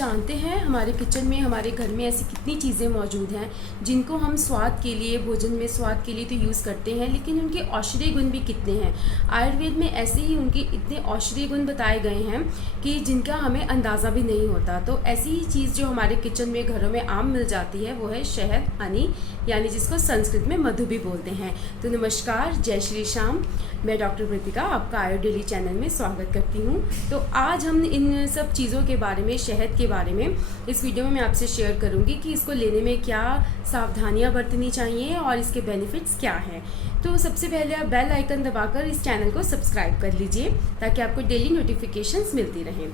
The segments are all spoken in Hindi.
जानते हैं हमारे किचन में, हमारे घर में ऐसी कितनी चीज़ें मौजूद हैं जिनको हम स्वाद के लिए, भोजन में स्वाद के लिए तो यूज़ करते हैं, लेकिन उनके औषधीय गुण भी कितने हैं। आयुर्वेद में ऐसे ही उनके इतने औषधीय गुण बताए गए हैं कि जिनका हमें अंदाज़ा भी नहीं होता। तो ऐसी ही चीज़ जो हमारे किचन में, घरों में आम मिल जाती है वो है शहद, हनी, यानी जिसको संस्कृत में मधु भी बोलते हैं। तो नमस्कार, जय श्री श्याम। मैं डॉक्टर कृतिका आपका आयु डेली चैनल में स्वागत करती हूँ। तो आज हम इन सब चीज़ों के बारे में, शहद के बारे में इस वीडियो में मैं आपसे शेयर करूँगी कि इसको लेने में क्या सावधानियाँ बरतनी चाहिए और इसके बेनिफिट्स क्या हैं। तो सबसे पहले आप बेल आइकन दबाकर इस चैनल को सब्सक्राइब कर लीजिए ताकि आपको डेली नोटिफिकेशंस मिलती रहें।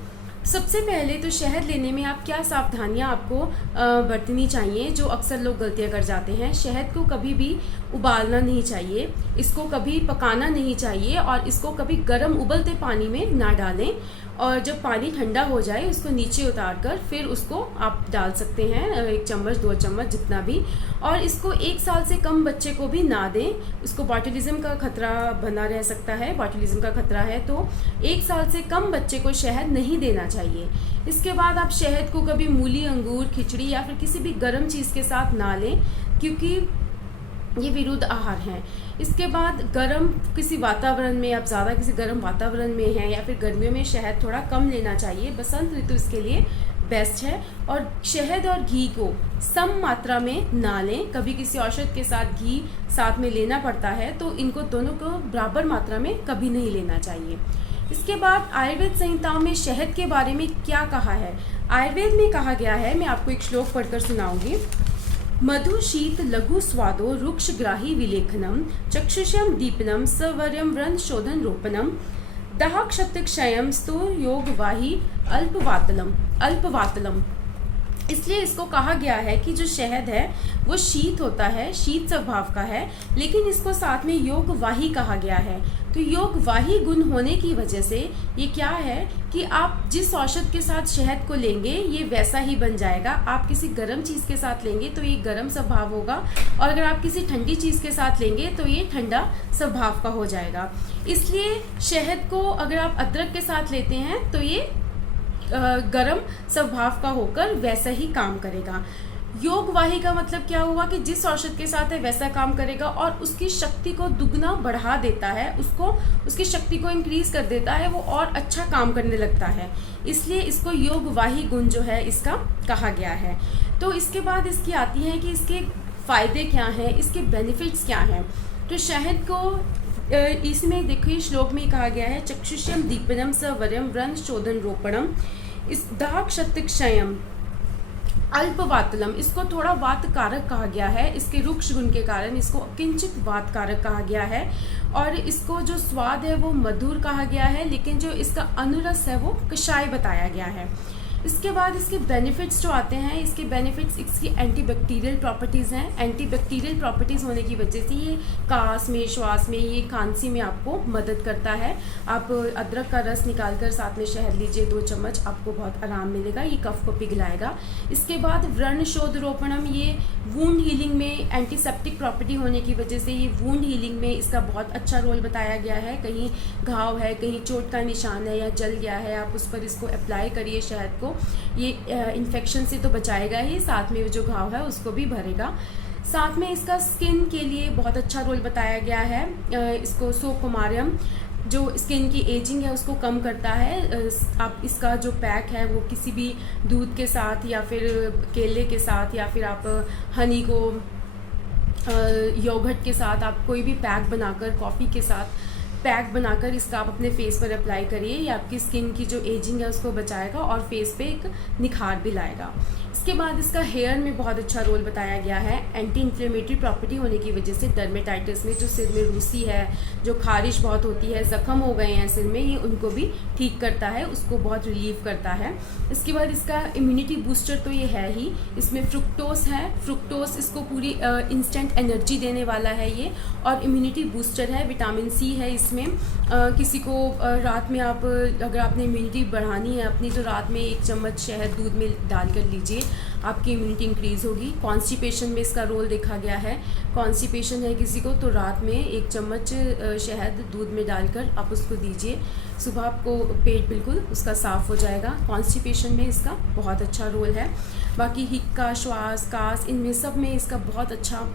सबसे पहले तो शहद लेने में आप क्या सावधानियां आपको बरतनी चाहिए, जो अक्सर लोग गलतियां कर जाते हैं। शहद को कभी भी उबालना नहीं चाहिए, इसको कभी पकाना नहीं चाहिए और इसको कभी गर्म उबलते पानी में ना डालें। और जब पानी ठंडा हो जाए उसको नीचे उतार कर फिर उसको आप डाल सकते हैं, 1 चम्मच 2 चम्मच जितना भी। और इसको 1 साल से कम बच्चे को भी ना दें, इसको बॉटुलिज्म का खतरा बना रह सकता है। बॉटुलिज्म का खतरा है तो 1 साल से कम बच्चे को शहद नहीं देना चाहिए। इसके बाद आप शहद को कभी मूली, अंगूर, खिचड़ी या फिर किसी भी गर्म चीज़ के साथ ना लें, क्योंकि ये विरुद्ध आहार हैं। इसके बाद गर्म किसी वातावरण में, आप ज़्यादा किसी गर्म वातावरण में हैं या फिर गर्मियों में शहद थोड़ा कम लेना चाहिए। बसंत ऋतु इसके लिए बेस्ट है। और शहद और घी को सम मात्रा में ना लें। कभी किसी औषध के साथ घी साथ में लेना पड़ता है तो इनको दोनों को बराबर मात्रा में कभी नहीं लेना चाहिए। इसके बाद आयुर्वेद संहिताओं में शहद के बारे में क्या कहा है। आयुर्वेद में कहा गया है, मैं आपको एक श्लोक पढ़कर सुनाऊंगी। मधु शीत लघु स्वादो रुक्ष ग्राही विलेखनम चक्षुषम दीपनम सवर्यम व्रण शोधन रोपणम दाह क्षतिक्षयम स्तो योग वाही अल्पवातलम। इसलिए इसको कहा गया है कि जो शहद है वो शीत होता है, शीत स्वभाव का है, लेकिन इसको साथ में योगवाही कहा गया है। तो योगवाही गुण होने की वजह से ये क्या है कि आप जिस औषध के साथ शहद को लेंगे ये वैसा ही बन जाएगा। आप किसी गर्म चीज़ के साथ लेंगे तो ये गर्म स्वभाव होगा, और अगर आप किसी ठंडी चीज़ के साथ लेंगे तो ये ठंडा स्वभाव का हो जाएगा। इसलिए शहद को अगर आप अदरक के साथ लेते हैं तो ये गरम स्वभाव का होकर वैसा ही काम करेगा। योगवाही का मतलब क्या हुआ कि जिस औषध के साथ है वैसा काम करेगा और उसकी शक्ति को दुगना बढ़ा देता है, उसकी शक्ति को इंक्रीज कर देता है, वो और अच्छा काम करने लगता है। इसलिए इसको योगवाही गुण जो है इसका कहा गया है। तो इसके बाद इसकी आती है कि इसके फायदे क्या हैं, इसके बेनिफिट्स क्या हैं। तो शहद को इसमें देखिए श्लोक में कहा गया है, चक्षुष्यम दीपनम सवर्यम व्रण शोधन रोपणम इस दाह क्षतिक्षयम अल्पवातलम। इसको थोड़ा वात कारक कहा गया है, इसके रुक्ष गुण के कारण इसको किंचित वात कारक कहा गया है। और इसको जो स्वाद है वो मधुर कहा गया है, लेकिन जो इसका अनुरस है वो कषाय बताया गया है। इसके बाद इसके बेनिफिट्स जो आते हैं, इसके बेनिफिट्स इसकी एंटीबैक्टीरियल प्रॉपर्टीज़ हैं। एंटीबैक्टीरियल प्रॉपर्टीज़ होने की वजह से ये कास में, श्वास में, ये खांसी में आपको मदद करता है। आप अदरक का रस निकालकर साथ में शहद लीजिए 2 चम्मच, आपको बहुत आराम मिलेगा, ये कफ को पिघलाएगा। इसके बाद व्रण शोध रोपणम, ये वूंड हीलिंग में एंटीसेप्टिक प्रॉपर्टी होने की वजह से ये वूंड हीलिंग में इसका बहुत अच्छा रोल बताया गया है। कहीं घाव है, कहीं चोट का निशान है या जल गया है, आप उस पर इसको अप्लाई करिए शहद को, ये इन्फेक्शन से तो बचाएगा ही, साथ में जो घाव है उसको भी भरेगा। साथ में इसका स्किन के लिए बहुत अच्छा रोल बताया गया है। इसको सोकुमारियम जो स्किन की एजिंग है उसको कम करता है। आप इसका जो पैक है वो किसी भी दूध के साथ या फिर केले के साथ या फिर आप हनी को योगर्ट के साथ आप कोई भी पैक बनाकर, कॉफ़ी के साथ पैक बनाकर इसका आप अपने फेस पर अप्लाई करिए। ये आपकी स्किन की जो एजिंग है उसको बचाएगा और फेस पे एक निखार भी लाएगा। इसके बाद इसका हेयर में बहुत अच्छा रोल बताया गया है। एंटी इन्फ्लेमेटरी प्रॉपर्टी होने की वजह से डर्मेटाइटिस में, जो सिर में रूसी है, जो खारिश बहुत होती है, जख्म हो गए हैं सिर में, ये उनको भी ठीक करता है, उसको बहुत रिलीव करता है। इसके बाद इसका इम्यूनिटी बूस्टर तो ये है ही, इसमें फ्रुक्टोस है। फ्रुक्टोस इसको पूरी इंस्टेंट एनर्जी देने वाला है ये, और इम्यूनिटी बूस्टर है। विटामिन सी है इसमें, इसमें किसी को रात में आप अगर आपने इम्यूनिटी बढ़ानी है अपनी, तो रात में 1 चम्मच शहद दूध में डाल कर लीजिए, आपकी इम्यूनिटी इंक्रीज़ होगी। कॉन्स्टिपेशन में इसका रोल देखा गया है। कॉन्स्टिपेशन है किसी को तो रात में 1 चम्मच शहद दूध में डालकर आप उसको दीजिए, सुबह आपको पेट बिल्कुल उसका साफ़ हो जाएगा। कॉन्स्टिपेशन में इसका बहुत अच्छा रोल है। बाकी हिक्का, श्वास, कास, इनमें सब में इसका बहुत अच्छा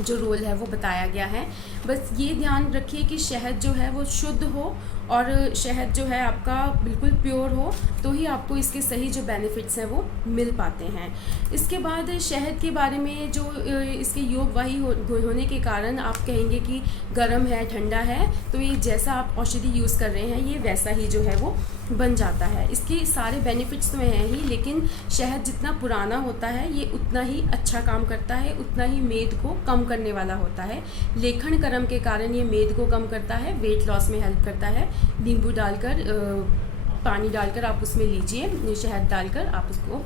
जो रोल है वो बताया गया है। बस ये ध्यान रखिए कि शहद जो है वो शुद्ध हो और शहद जो है आपका बिल्कुल प्योर हो, तो ही आपको इसके सही जो बेनिफिट्स हैं वो मिल पाते हैं। इसके बाद शहद के बारे में जो इसके योगवाही होने के कारण आप कहेंगे कि गर्म है, ठंडा है, तो ये जैसा आप औषधि यूज़ कर रहे हैं ये वैसा ही जो है वो बन जाता है। इसके सारे बेनिफिट्स तो हैं ही, लेकिन शहद जितना पुराना होता है ये उतना ही अच्छा काम करता है, उतना ही मेद को कम करने वाला होता है। लेखन कर्म के कारण ये मेद को कम करता है, वेट लॉस में हेल्प करता है। नींबू डालकर पानी डालकर आप उसमें लीजिए, शहद डालकर आप उसको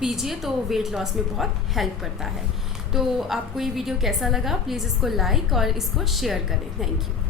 पीजिए, तो वेट लॉस में बहुत हेल्प करता है। तो आपको ये वीडियो कैसा लगा, प्लीज़ इसको लाइक और इसको शेयर करें। Thank you.